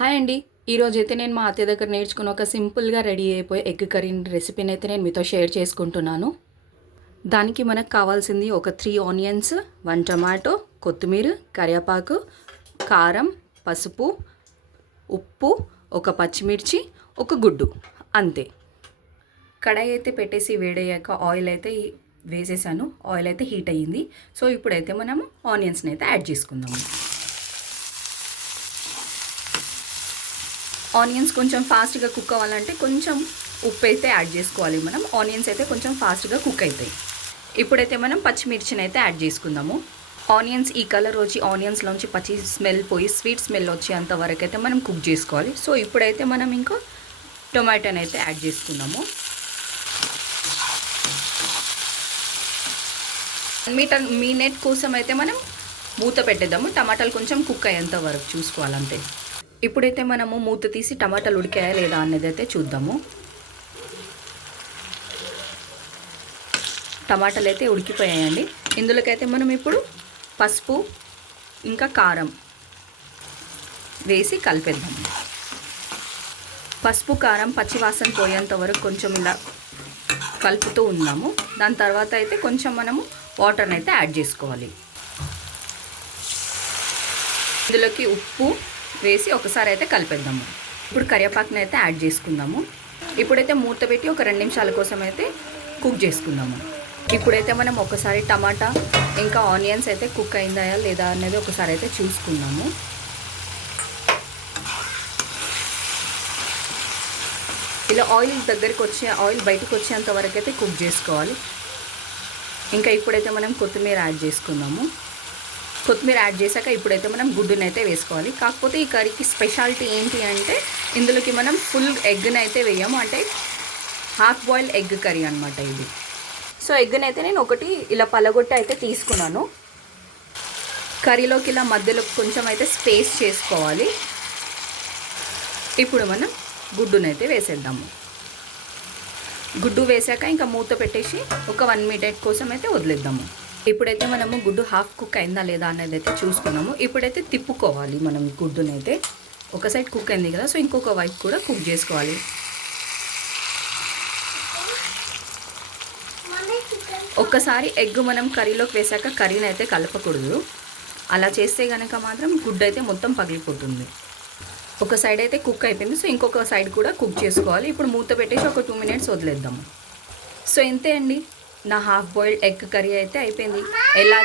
Hi అండి. ఈరోజు అయితే నేను మా అత్తయ్య దగ్గర నేర్చుకున్న ఒక సింపుల్గా రెడీ అయిపోయే ఎగ్ కర్రీ రెసిపీని అయితే నేను మీతో షేర్ చేసుకుంటున్నాను. దానికి మనకు కావాల్సింది ఒక త్రీ ఆనియన్స్ వన్ టమాటో కొత్తిమీర కరివేపాకు కారం పసుపు ఉప్పు ఒక పచ్చిమిర్చి ఒక గుడ్డు. అంతే. కడాయి అయితే పెట్టేసి వేడయ్యాక ఆయిల్ అయితే వేసేసాను. ఆయిల్ అయితే హీట్ అయ్యింది. సో ఇప్పుడైతే మనము ఆనియన్స్ని అయితే యాడ్ చేసుకుందాము. ఆనియన్స్ కొంచెం ఫాస్ట్గా కుక్ అవ్వాలంటే కొంచెం ఉప్పు అయితే యాడ్ చేసుకోవాలి మనం. ఆనియన్స్ అయితే కొంచెం ఫాస్ట్గా కుక్ అవుతాయి ఇప్పుడైతే మనం పచ్చిమిర్చిని అయితే యాడ్ చేసుకుందాము. ఆనియన్స్ ఈ కలర్ వచ్చి ఆనియన్స్లోంచి పచ్చి స్మెల్ పోయి స్వీట్ స్మెల్ వచ్చేంత వరకు అయితే మనం కుక్ చేసుకోవాలి. సో ఇప్పుడైతే మనం ఇంకా టొమాటోని అయితే యాడ్ చేసుకుందాము. మీటర్ నెట్ కోసం అయితే మనం మూత పెట్టేద్దాము. టమాటాలు కొంచెం కుక్ అయ్యేంత వరకు చూసుకోవాలంతే. ఇప్పుడైతే మనము మూత తీసి టమాటాలు ఉడికాయా లేదా అనేది అయితే చూద్దాము. టమాటాలు అయితే ఉడికిపోయాయండి. ఇందులోకైతే మనం ఇప్పుడు పసుపు ఇంకా కారం వేసి కలిపేద్దాం. పసుపు కారం పచ్చివాసన పోయేంత వరకు కొంచెం ఇలా కలుపుతూ ఉన్నాము. దాని తర్వాత అయితే కొంచెం మనము వాటర్ని అయితే యాడ్ చేసుకోవాలి. ఇందులోకి ఉప్పు వేసి ఒకసారి అయితే కలిపేద్దాము. ఇప్పుడు కరివేపాకుని అయితే యాడ్ చేసుకుందాము. ఇప్పుడైతే మూత పెట్టి ఒక రెండు నిమిషాల కోసం అయితే కుక్ చేసుకుందాము. ఇప్పుడైతే మనం ఒకసారి టమాటా ఇంకా ఆనియన్స్ అయితే కుక్ అయిందా లేదా అనేది ఒకసారి అయితే చూసుకుందాము. ఇలా ఆయిల్ దగ్గరికి వచ్చే ఆయిల్ బయటకు వచ్చేంత వరకు అయితే కుక్ చేసుకోవాలి. ఇంకా ఇప్పుడైతే మనం కొత్తిమీర యాడ్ చేసుకుందాము. కొత్తిమీర యాడ్ చేశాక ఇప్పుడైతే మనం గుడ్డునైతే వేసుకోవాలి. కాకపోతే ఈ కర్రీకి స్పెషాలిటీ ఏంటి అంటే ఇందులోకి మనం ఫుల్ ఎగ్ని అయితే వేయము. అంటే హాఫ్ బాయిల్ ఎగ్ కర్రీ అనమాట ఇది. సో ఎగ్ని అయితే నేను ఒకటి ఇలా పలగొట్టి అయితే తీసుకున్నాను. కర్రీలోకి ఇలా మధ్యలో కొంచెం అయితే స్పేస్ చేసుకోవాలి. ఇప్పుడు మనం గుడ్డునైతే వేసేద్దాము. గుడ్డు వేసాక ఇంకా మూత పెట్టేసి ఒక వన్ మినిట్ కోసం అయితే వదిలేద్దాము. ఇప్పుడైతే మనము గుడ్డు హాఫ్ కుక్ అయిందా లేదా అనేది అయితే చూసుకున్నాము. ఇప్పుడైతే తిప్పుకోవాలి మనం గుడ్డునైతే. ఒక సైడ్ కుక్ అయింది కదా సో ఇంకొక వైపు కూడా కుక్ చేసుకోవాలి. ఒక్కసారి ఎగ్ మనం కర్రీలోకి వేసాక కర్రీని అయితే కలపకూడదు. అలా చేస్తే కనుక మాత్రం గుడ్డు అయితే మొత్తం పగిలిపోతుంది. ఒక సైడ్ అయితే కుక్ అయిపోయింది సో ఇంకొక సైడ్ కూడా కుక్ చేసుకోవాలి. ఇప్పుడు మూత పెట్టేసి ఒక టూ మినిట్స్ వదిలేద్దాము. సో ఇంతే అండి? నా హాఫ్ బాయిల్డ్ ఎగ్ కర్రీ అయితే అయిపోయింది. ఎలా